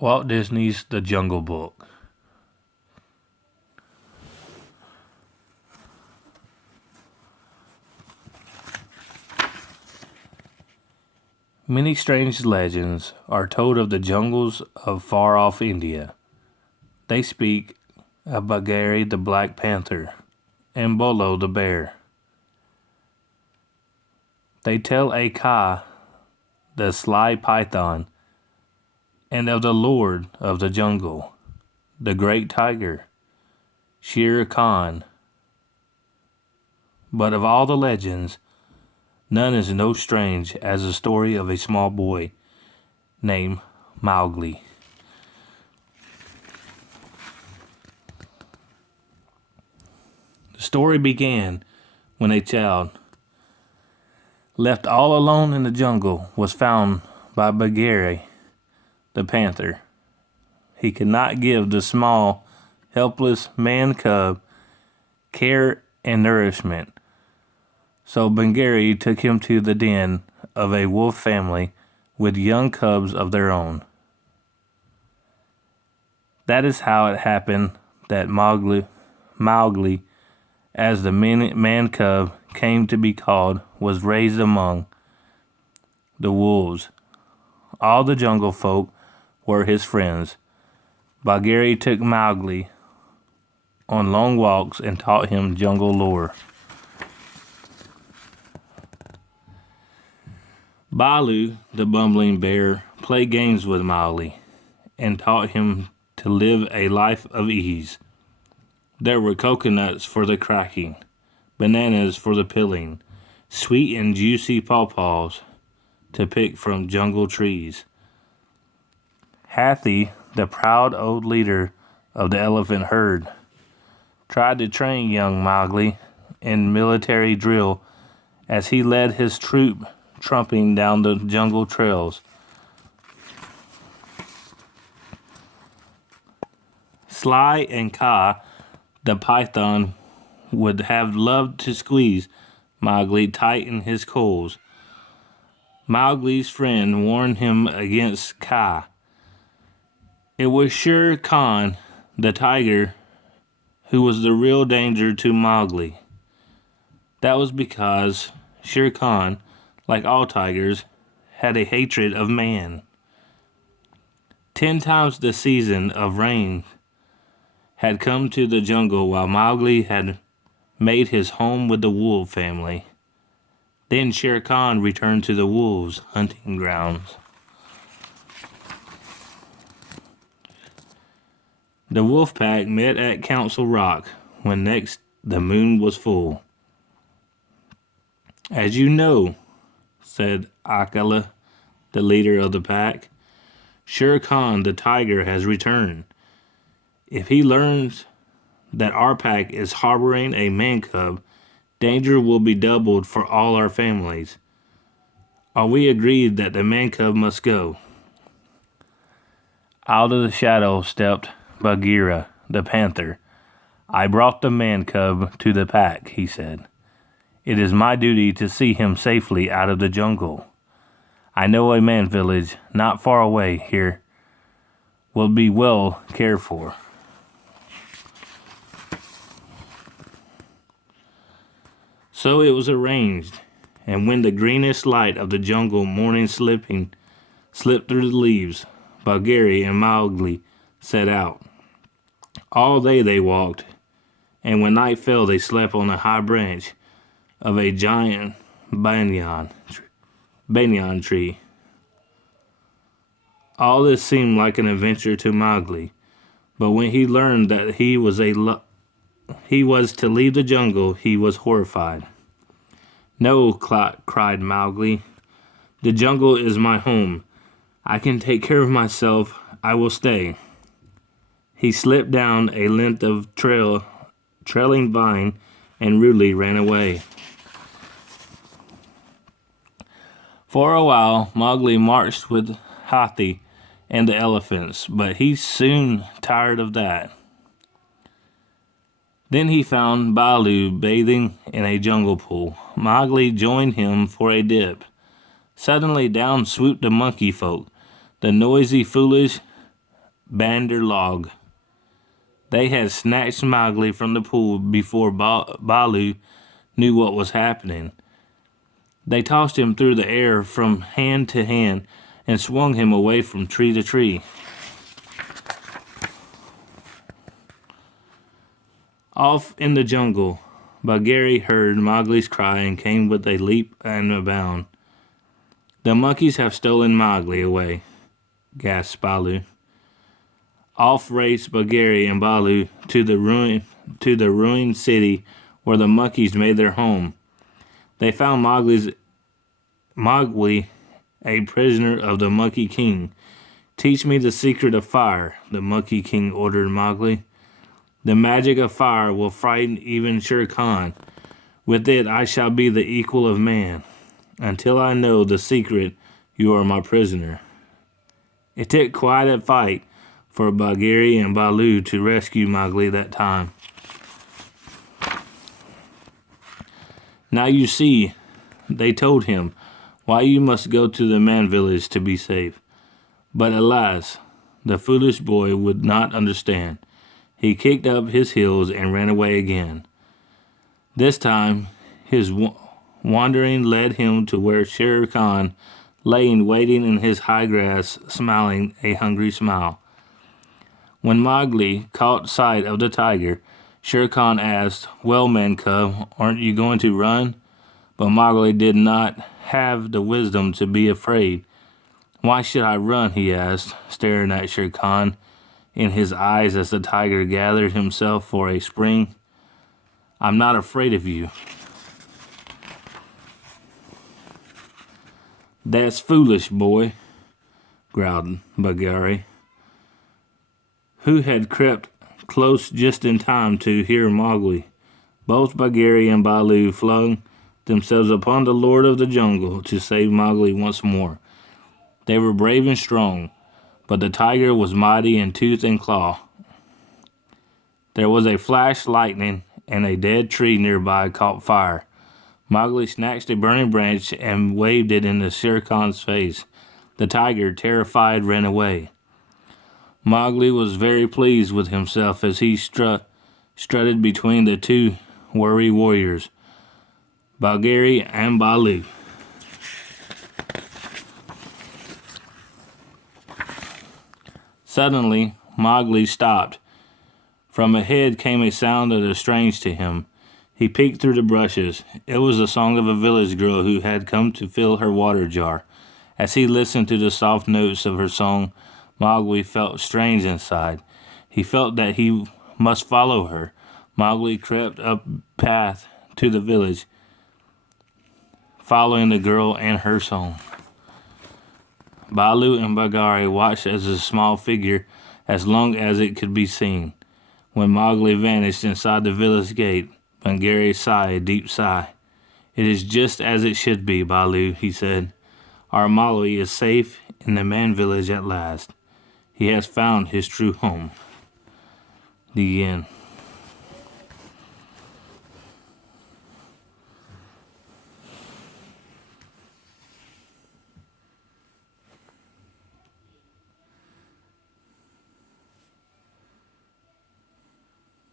Walt Disney's The Jungle Book. Many strange legends are told of the jungles of far-off India. They speak of Bagheera the Black Panther and Bolo the Bear. They tell of Kaa, the sly python, and of the Lord of the Jungle, the great tiger, Shere Khan. But of all the legends, none is so strange as the story of a small boy named Mowgli. The story began when a child, left all alone in the jungle, was found by Bagheera the panther. He could not give the small, helpless man cub care and nourishment. So Bagheera took him to the den of a wolf family with young cubs of their own. That is how it happened that Mowgli, as the man cub came to be called, was raised among the wolves. All the jungle folk were his friends. Bagheera took Mowgli on long walks and taught him jungle lore. Baloo, the bumbling bear, played games with Mowgli and taught him to live a life of ease. There were coconuts for the cracking, bananas for the peeling, sweet and juicy pawpaws to pick from jungle trees. Hathi, the proud old leader of the elephant herd, tried to train young Mowgli in military drill as he led his troop trumping down the jungle trails. Sly and Kaa, the python, would have loved to squeeze Mowgli tight in his coils. Mowgli's friend warned him against Kaa. It was Shere Khan, the tiger, who was the real danger to Mowgli. That was because Shere Khan, like all tigers, had a hatred of man. 10 times the season of rain had come to the jungle while Mowgli had made his home with the wolf family. Then Shere Khan returned to the wolves' hunting grounds. The wolf pack met at Council Rock when next the moon was full. As you know, said Akela, the leader of the pack, Shere Khan the tiger has returned. If he learns that our pack is harboring a man cub, danger will be doubled for all our families. Are we agreed that the man cub must go? Out of the shadow stepped Bagheera the panther. I brought the man cub to the pack, he said. It is my duty to see him safely out of the jungle. I know a man village not far away here will be well cared for. So it was arranged, and when the greenish light of the jungle morning slipped through the leaves, Bagheera and Mowgli set out. All day they walked, and when night fell they slept on a high branch of a giant banyan tree. All this seemed like an adventure to Mowgli, but when he learned that he was to leave the jungle, he was horrified. No, cried Mowgli. The jungle is my home. I can take care of myself. I will stay. He slipped down a length of trailing vine and rudely ran away. For a while, Mowgli marched with Hathi and the elephants, but he soon tired of that. Then he found Baloo bathing in a jungle pool. Mowgli joined him for a dip. Suddenly down swooped the monkey folk, the noisy, foolish, Bandar Log. They had snatched Mowgli from the pool before Baloo knew what was happening. They tossed him through the air from hand to hand and swung him away from tree to tree. Off in the jungle, Bagheera heard Mowgli's cry and came with a leap and a bound. "The monkeys have stolen Mowgli away," gasped Baloo. Off raced Bagheera and Baloo to the ruined city where the monkeys made their home. They found Mowgli a prisoner of the Monkey King. "Teach me the secret of fire," the Monkey King ordered Mowgli. "The magic of fire will frighten even Shere Khan. With it I shall be the equal of man. Until I know the secret, you are my prisoner." It took quite a fight for Bagheera and Baloo to rescue Mowgli that time. "Now you see," they told him, "why you must go to the man village to be safe." But alas, the foolish boy would not understand. He kicked up his heels and ran away again. This time, his wandering led him to where Shere Khan lay waiting in his high grass, smiling a hungry smile. When Mowgli caught sight of the tiger, Shere Khan asked, "Well, man cub, aren't you going to run?" But Mowgli did not have the wisdom to be afraid. "Why should I run?" he asked, staring at Shere Khan in his eyes as the tiger gathered himself for a spring. "I'm not afraid of you." "That's foolish, boy," growled Bagheera, who had crept close just in time to hear Mowgli. Both Bagheera and Baloo flung themselves upon the Lord of the Jungle to save Mowgli once more. They were brave and strong, but the tiger was mighty in tooth and claw. There was a flash lightning, and a dead tree nearby caught fire. Mowgli snatched a burning branch and waved it into Shere Khan's face. The tiger, terrified, ran away. Mowgli was very pleased with himself as he strutted between the two worry warriors, Bagheera and Baloo. Suddenly, Mowgli stopped. From ahead came a sound that was strange to him. He peeked through the bushes. It was the song of a village girl who had come to fill her water jar. As he listened to the soft notes of her song, Mowgli felt strange inside. He felt that he must follow her. Mowgli crept up path to the village, following the girl and her song. Baloo and Bagheera watched as a small figure, as long as it could be seen. When Mowgli vanished inside the village gate, Bagheera sighed a deep sigh. "It is just as it should be, Baloo," he said. "Our Mowgli is safe in the man village at last. He has found his true home." The end.